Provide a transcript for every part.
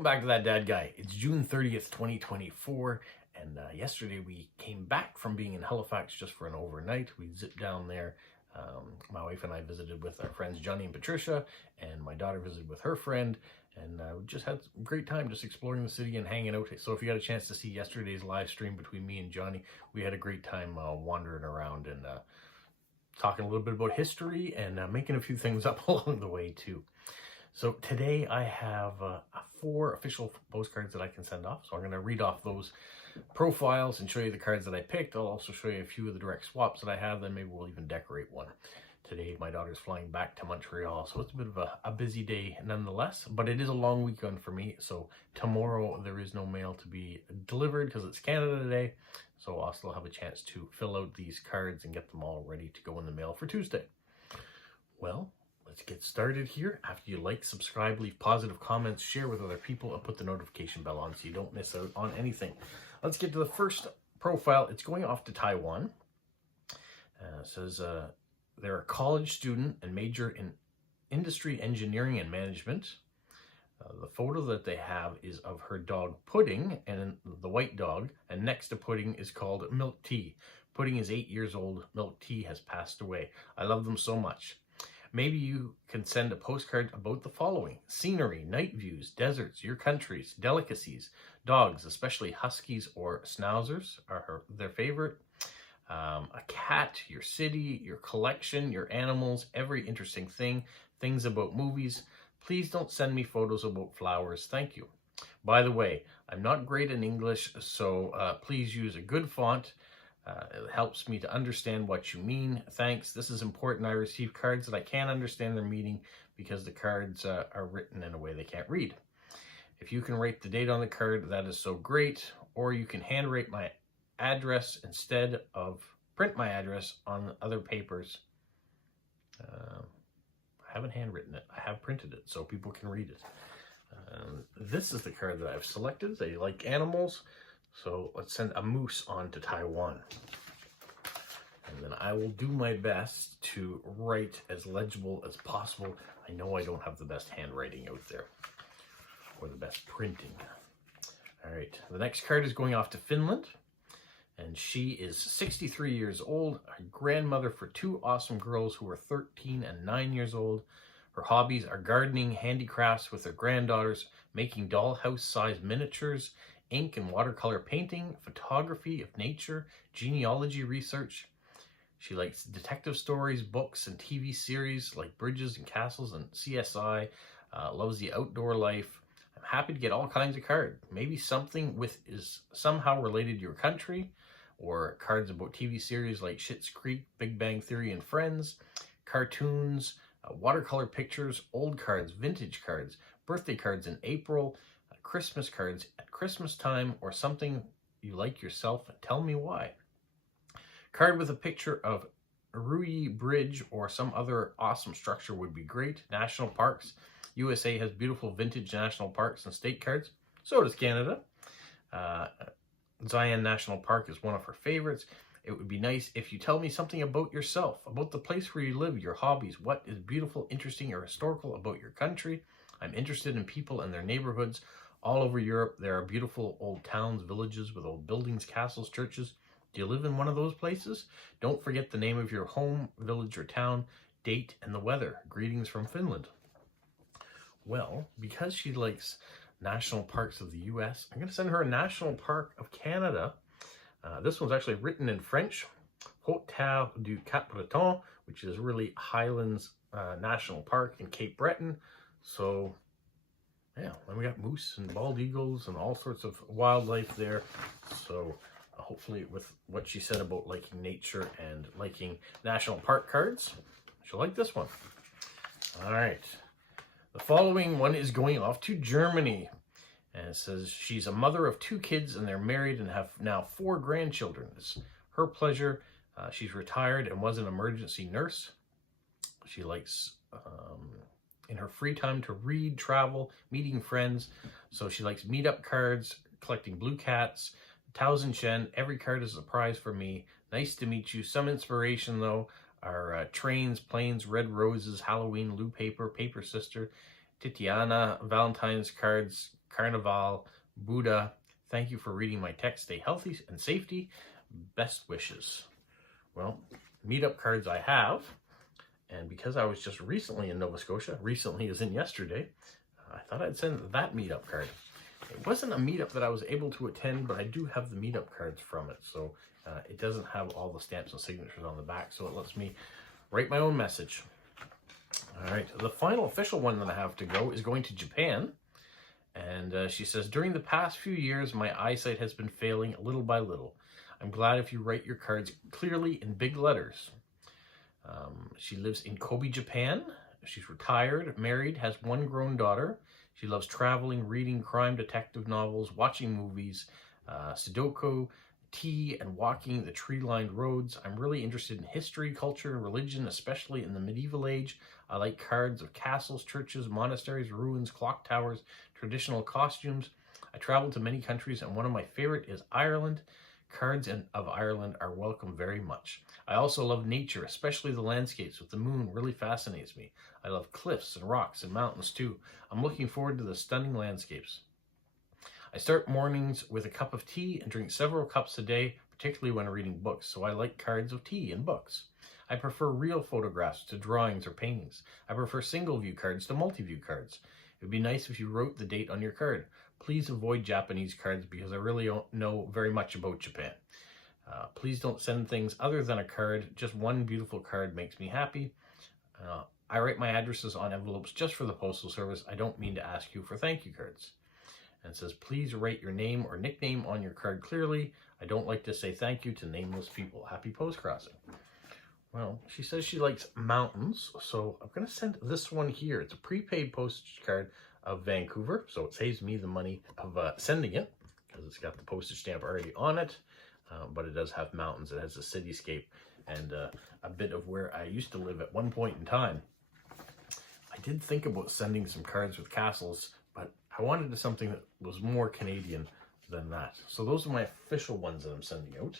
Welcome back to That Dad Guy. It's June 30th, 2024, and yesterday we came back from being in Halifax just for an overnight. We zipped down there. My wife and I visited with our friends Johnny and Patricia, and my daughter visited with her friend, and we just had a great time just exploring the city and hanging out. So if you got a chance to see yesterday's live stream between me and Johnny, we had a great time wandering around and talking a little bit about history and making a few things up along the way too. So today I have 4 official postcards that I can send off. So I'm going to read off those profiles and show you the cards that I picked. I'll also show you a few of the direct swaps that I have. Then maybe we'll even decorate one. Today my daughter's flying back to Montreal, so it's a bit of a busy day nonetheless. But it is a long weekend for me. So tomorrow there is no mail to be delivered because it's Canada Day. So I'll still have a chance to fill out these cards and get them all ready to go in the mail for Tuesday. Well, let's get started here. After you like, subscribe, leave positive comments, share with other people, and put the notification bell on so you don't miss out on anything. Let's get to the first profile. It's going off to Taiwan. It says they're a college student and major in industry, engineering, and management. The photo that they have is of her dog Pudding, and the white dog, and next to Pudding is called Milk Tea. Pudding is 8 years old. Milk Tea has passed away. I love them so much. Maybe you can send a postcard about the following: scenery, night views, deserts, your countries, delicacies, dogs, especially huskies or schnauzers are their favorite, a cat, your city, your collection, your animals, every interesting thing, things about movies. Please don't send me photos about flowers. Thank you. By the way, I'm not great in English, so please use a good font. It helps me to understand what you mean. Thanks. This is important. I receive cards that I can't understand their meaning because the cards are written in a way they can't read. If you can write the date on the card, that is so great. Or you can handwrite my address instead of print my address on other papers. I haven't handwritten it. I have printed it so people can read it. This is the card that I've selected. They like animals. So let's send a moose on to Taiwan. And then I will do my best to write as legible as possible. I know I don't have the best handwriting out there, or the best printing. All right, the next card is going off to Finland. And she is 63 years old, a grandmother for 2 awesome girls who are 13 and 9 years old. Her hobbies are gardening, handicrafts with her granddaughters, making dollhouse-sized miniatures, ink and watercolor painting, photography of nature, genealogy research. She likes detective stories, books, and TV series like Bridges and Castles and CSI, loves the outdoor life. I'm happy to get all kinds of cards. Maybe something is somehow related to your country, or cards about TV series like Schitt's Creek, Big Bang Theory, and Friends, cartoons, watercolor pictures, old cards, vintage cards, birthday cards in April, Christmas cards at Christmas time, or something you like yourself. Tell me why. Card with a picture of Rui Bridge or some other awesome structure would be great. National parks. USA has beautiful vintage national parks and state cards. So does Canada. Zion National Park is one of her favorites. It would be nice if you tell me something about yourself, about the place where you live, your hobbies, what is beautiful, interesting, or historical about your country. I'm interested in people and their neighborhoods. All over Europe, there are beautiful old towns, villages with old buildings, castles, churches. Do you live in one of those places? Don't forget the name of your home, village, or town, date, and the weather. Greetings from Finland. Well, because she likes national parks of the U.S., I'm going to send her a national park of Canada. This one's actually written in French. Hôtel du Cap-Breton, which is really Highlands National Park in Cape Breton. So yeah, and we got moose and bald eagles and all sorts of wildlife there. So hopefully with what she said about liking nature and liking national park cards, she'll like this one. All right. The following one is going off to Germany. And it says she's a mother of 2 kids and they're married and have now 4 grandchildren. It's her pleasure. She's retired and was an emergency nurse. She likes in her free time to read, travel, meeting friends. So she likes meetup cards, collecting blue cats, Thousand Shen. Every card is a prize for me. Nice to meet you. Some inspiration though are trains, planes, red roses, Halloween, Lou Paper, Paper Sister, Titiana, Valentine's cards, Carnival, Buddha. Thank you for reading my text. Stay healthy and safety. Best wishes. Well, meetup cards I have. And because I was just recently in Nova Scotia, recently as in yesterday, I thought I'd send that meetup card. It wasn't a meetup that I was able to attend, but I do have the meetup cards from it. So it doesn't have all the stamps and signatures on the back, so it lets me write my own message. All right, the final official one that I have to go is going to Japan. And she says, during the past few years, my eyesight has been failing little by little. I'm glad if you write your cards clearly in big letters. She lives in Kobe, Japan. She's retired, married, has one grown daughter. She loves traveling, reading crime detective novels, watching movies, Sudoku, tea, and walking the tree-lined roads. I'm really interested in history, culture, and religion, especially in the medieval age. I like cards of castles, churches, monasteries, ruins, clock towers, traditional costumes. I travel to many countries, and one of my favorite is Ireland. Cards of Ireland are welcome very much. I also love nature, especially the landscapes with the moon really fascinates me. I love cliffs and rocks and mountains too. I'm looking forward to the stunning landscapes. I start mornings with a cup of tea and drink several cups a day, particularly when reading books, so I like cards of tea and books. I prefer real photographs to drawings or paintings. I prefer single view cards to multi-view cards. It would be nice if you wrote the date on your card. Please avoid Japanese cards because I really don't know very much about Japan. Please don't send things other than a card. Just one beautiful card makes me happy. I write my addresses on envelopes just for the postal service. I don't mean to ask you for thank you cards. And it says, please write your name or nickname on your card clearly. I don't like to say thank you to nameless people. Happy postcrossing. Well, she says she likes mountains, so I'm going to send this one here. It's a prepaid postage card of Vancouver, so it saves me the money of sending it because it's got the postage stamp already on it, but it does have mountains. It has a cityscape and a bit of where I used to live at one point in time. I did think about sending some cards with castles, but I wanted something that was more Canadian than that. So those are my official ones that I'm sending out.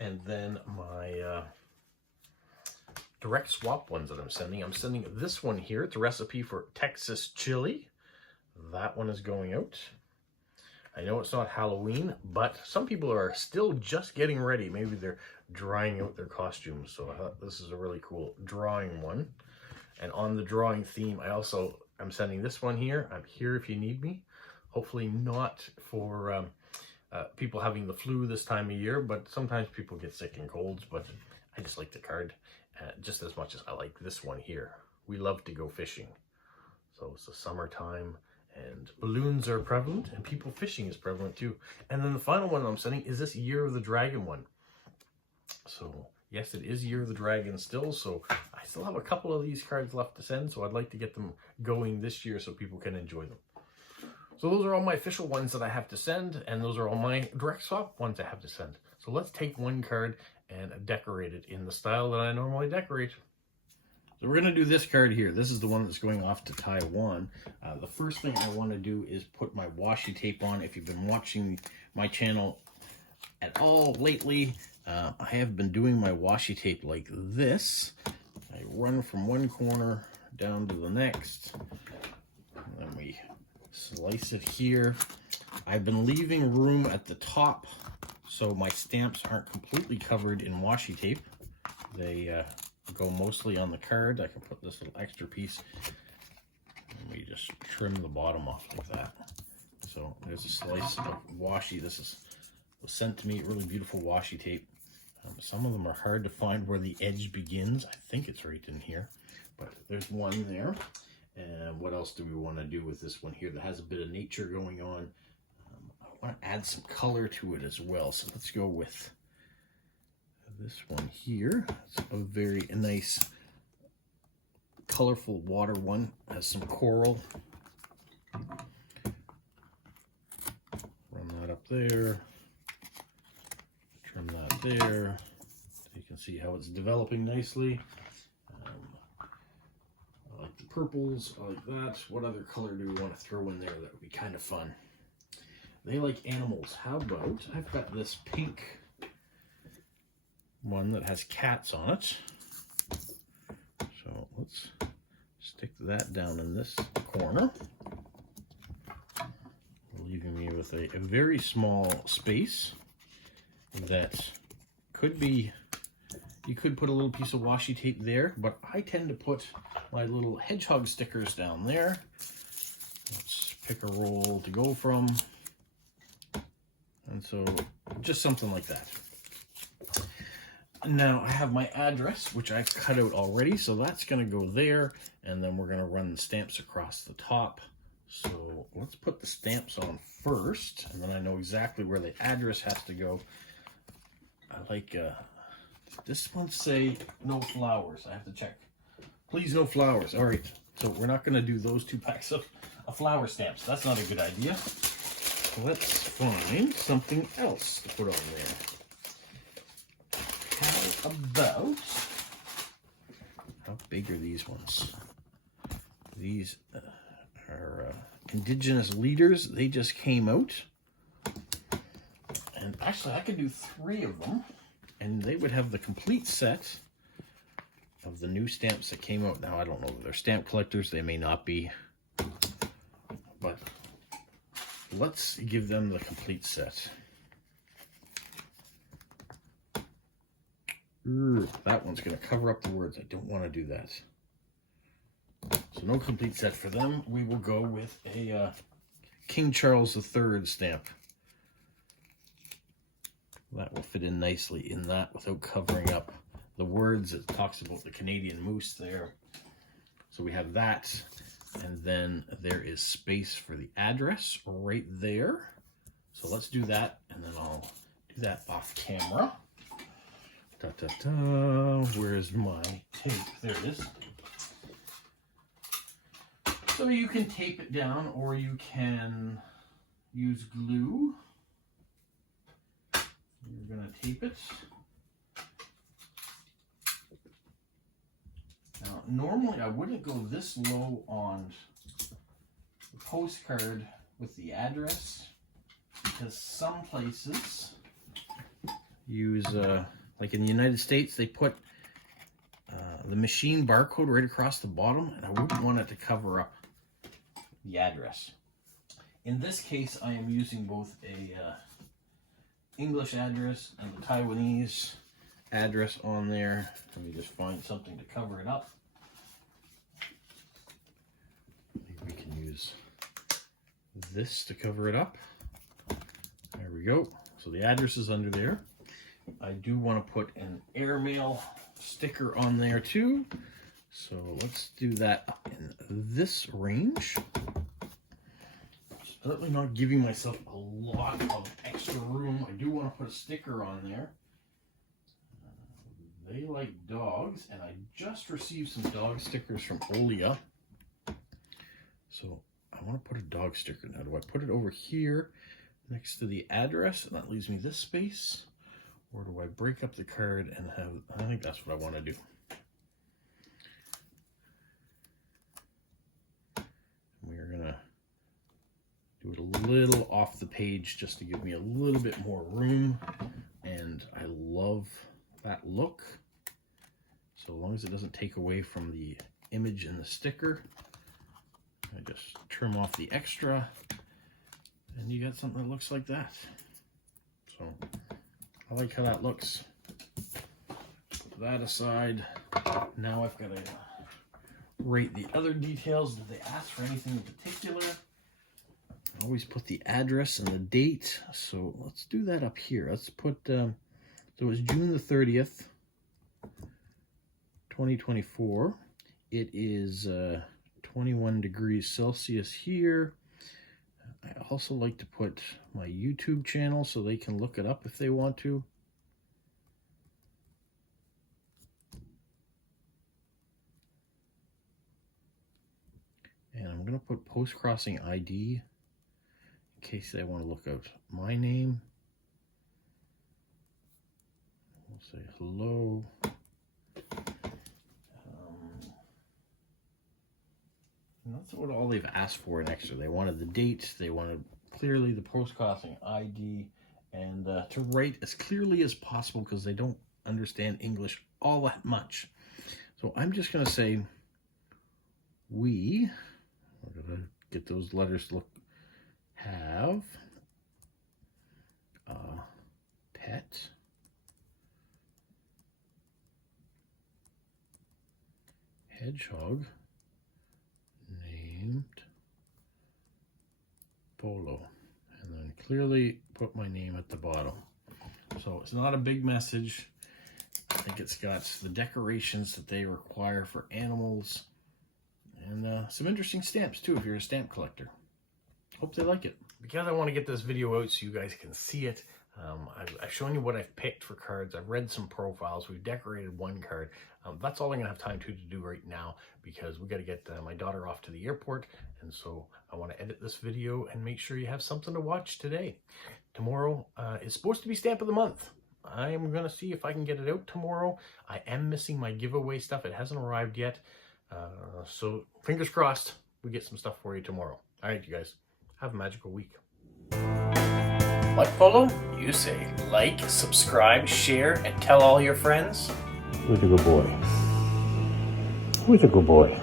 And then my direct swap ones that I'm sending this one here. It's a recipe for Texas chili. That one is going out. I know it's not Halloween, but some people are still just getting ready. Maybe they're drying out their costumes. So I thought this is a really cool drawing one. And on the drawing theme, I'm sending this one here. I'm here if you need me. Hopefully not for people having the flu this time of year, but sometimes people get sick and colds, but I just like the card just as much as I like this one here. We love to go fishing. So it's the summertime and balloons are prevalent and people fishing is prevalent too. And then the final one I'm sending is this Year of the Dragon one. So yes, it is Year of the Dragon still, so I still have a couple of these cards left to send, so I'd like to get them going this year so people can enjoy them. So those are all my official ones that I have to send, and those are all my direct swap ones I have to send. So let's take one card and decorate it in the style that I normally decorate. So we're going to do this card here. This is the one that's going off to Taiwan. The first thing I want to do is put my washi tape on. If you've been watching my channel at all lately, I have been doing my washi tape like this. I run from one corner down to the next. And then we slice it here. I've been leaving room at the top so my stamps aren't completely covered in washi tape. They go mostly on the card. I can put this little extra piece and we just trim the bottom off like that. So there's a slice of washi. This was sent to me, really beautiful washi tape. Some of them are hard to find where the edge begins. I think it's right in here, but there's one there. And what else do we want to do with this one here that has a bit of nature going on? I want to add some color to it as well. So let's go with this one here. It's a very nice, colorful water one. It has some coral. Run that up there. Trim that there. So you can see how it's developing nicely. I like the purples. I like that. What other color do we want to throw in there that would be kind of fun? They like animals. How about, I've got this pink one that has cats on it. So let's stick that down in this corner. with a very small space that could be, you could put a little piece of washi tape there, but I tend to put my little hedgehog stickers down there. Let's pick a roll to go from. And so just something like that. Now I have my address, which I've cut out already, so that's going to go there, and then we're going to run the stamps across the top. So let's put the stamps on first, and then I know exactly where the address has to go. I like this one say no flowers. I have to check. Please, no flowers. All right, so we're not going to do those 2 packs of flower stamps. That's not a good idea. Let's find something else to put on there. How about, how big are these ones? These are Indigenous leaders. They just came out. And actually I could do 3 of them, and they would have the complete set of the new stamps that came out. Now I don't know if they're stamp collectors, they may not be, but let's give them the complete set. Ooh, that one's going to cover up the words. I don't want to do that. So no complete set for them. We will go with a King Charles III stamp. That will fit in nicely in that without covering up the words. It talks about the Canadian moose there. So we have that. And then there is space for the address right there. So let's do that, and then I'll do that off camera. Where's my tape? There it is. So you can tape it down, or you can use glue. You're going to tape it. Now, normally I wouldn't go this low on the postcard with the address, because some places use, like in the United States, they put the machine barcode right across the bottom, and I wouldn't want it to cover up the address. In this case, I am using both a English address and the Taiwanese address on there. Let me just find something to cover it up. Maybe we can use this to cover it up. There we go. So the address is under there. I do want to put an airmail sticker on there too. So let's do that in this range. Certainly not giving myself a lot of extra room. I do want to put a sticker on there. They like dogs, and I just received some dog stickers from Olia. So I want to put a dog sticker. Now, do I put it over here next to the address, and that leaves me this space? Or do I break up the card and have, I think that's what I want to do. We're going to do it a little off the page just to give me a little bit more room. And I love that look. So as long as it doesn't take away from the image in the sticker, I just trim off the extra, and you got something that looks like that. So I like how that looks. Put that aside. Now I've got to rate the other details. Did they ask for anything in particular? I always put the address and the date. So let's do that up here. Let's put, so it's June the 30th, 2024. It is 21 degrees Celsius here. I also like to put my YouTube channel so they can look it up if they want to. And I'm going to put Postcrossing ID in case they want to look out my name. We'll say hello. And that's what all they've asked for in extra. They wanted the date, they wanted clearly the Postcrossing ID, and to write as clearly as possible because they don't understand English all that much. So I'm just going to say, we're going to get those letters to look, have pet, hedgehog named Polo, and then clearly put my name at the bottom. So it's not a big message. I think it's got the decorations that they require for animals, and some interesting stamps too if you're a stamp collector. Hope they like it. Because I want to get this video out so you guys can see it, I've shown you what I've picked for cards. I've read some profiles. We've decorated one card. That's all I'm going to have time to do right now because we got to get my daughter off to the airport. And so I want to edit this video and make sure you have something to watch today. Tomorrow is supposed to be Stamp of the Month. I am going to see if I can get it out tomorrow. I am missing my giveaway stuff. It hasn't arrived yet. So fingers crossed we get some stuff for you tomorrow. All right, you guys. Have a magical week. What, Polo? You say like, subscribe, share, and tell all your friends? Who's a good boy? Who's a good boy?